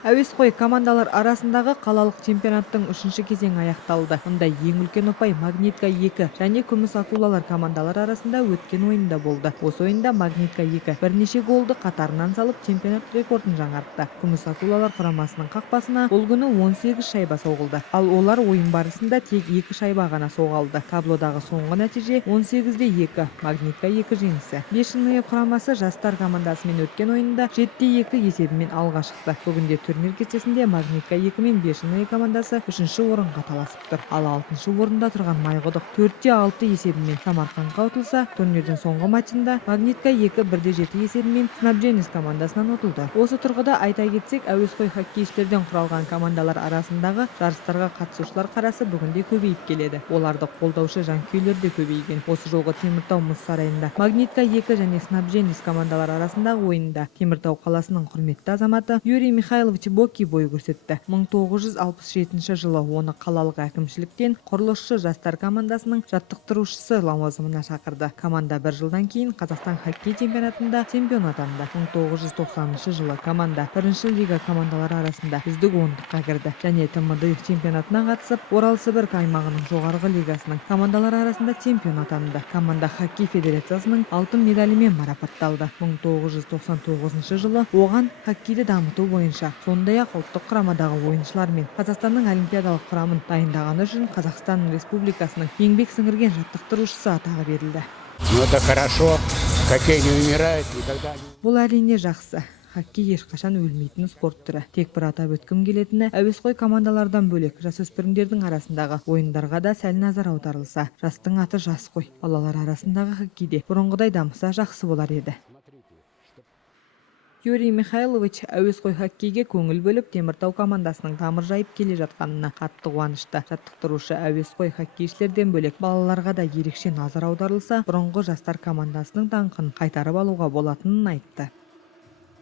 Әуесқой командалар арасындағы қалалық чемпионаттың 3-ші кезеңі аяқталды. Мұнда ең үлкен ұпай Магнитка 2 және Күміс Акулалар командалар арасында өткен ойында болды. Осы ойында Магнитка 2 бірнеше голды қатарынан салып чемпионат рекордын жаңартты. Күміс Акулалар құрамасының қақпасына бұл күні 18 шайба соғылды. Ал олар ойын барысында тек 2 шайба ғана соғылды. Таблодағы соңғы нәтиже 18-2 Магнитка 2 жеңісі. Бешініе құрамасы жастар командасымен өткен ойында 7-2 есебімен алға шықты. Бүгінде турнир кестесінде Магнитка 2 мен Бешініе командасы 3-ші орынға таласып тұр. Ал 6-шы орында тұрған Майқұдық 4-6 есебімен Самарқандқа ұтылса, турнирдің соңғы матчында Магнитка 2 1-7 есебімен Снабженец командасынан ұтылды. Осы тұрғыда айта кетсек, әуесқой хоккейшілерден құралған командалар арасындағы жарыстарға қатысушылар қарасы бүгінде көбейіп келеді. Оларды қолдаушы жанкүйерлер де көбейген. Осы жолғы Теміртау мұз сарайында Магнитка 2 және Снабженец командалар арасындағы ойында Теміртау қаласының құрметті азаматы Юрий Михайлович Боки бой көрсетті. 1967 жылы оны қалалық әкімшіліктен құрылысшы жастар командасының жаттықтырушысы лауазымына шақырды. Команда бір жылдан кейін Қазақстан хоккей чемпионатында чемпион атанды. 1990 жылы команда бірінші лига командалары арасында үздік 10-ға кірді және ТМД чемпионатына қатысып, Орал-Сібір аймағының жоғарғы лигасының командалары арасында чемпион атанды. Команда хоккей федерациясының алтын медалімен марапатталды. 1999 жылы оған хоккейді дамыту бойынша, сондай-ақ ұлттық құрамадағы ойыншылар мен Қазақстанның олимпиадалық құрамын дайындағаны үшін Қазақстан Республикасының еңбек сіңірген жаттықтырушысы атағы берілді. Это хорошо. Хоккей не умирает никогда. Бұл әрине жақсы. Хоккей ешқашан өлмейтін спорт түрі. Тек бір атап өткім келетіні, әуесқой командалардан бөлек жасөспірімдердің арасындағы ойындарға да сәл назар аударылса. Жастың аты жас қой. Балалар арасындағы хоккейде бұрынғыдай дамыса жақсы болар еді. Юрий Михайлович әуесқой хоккейге көңіл бөліп, Теміртау командасының тамыр жайып келе жатқанына қатты қуанышты. Жаттықтырушы әуесқой хоккейшілерден бөлек балаларға да ерекше назар аударылса, бұрынғы жастар командасының даңқын қайтарып алуға болатынын айтты.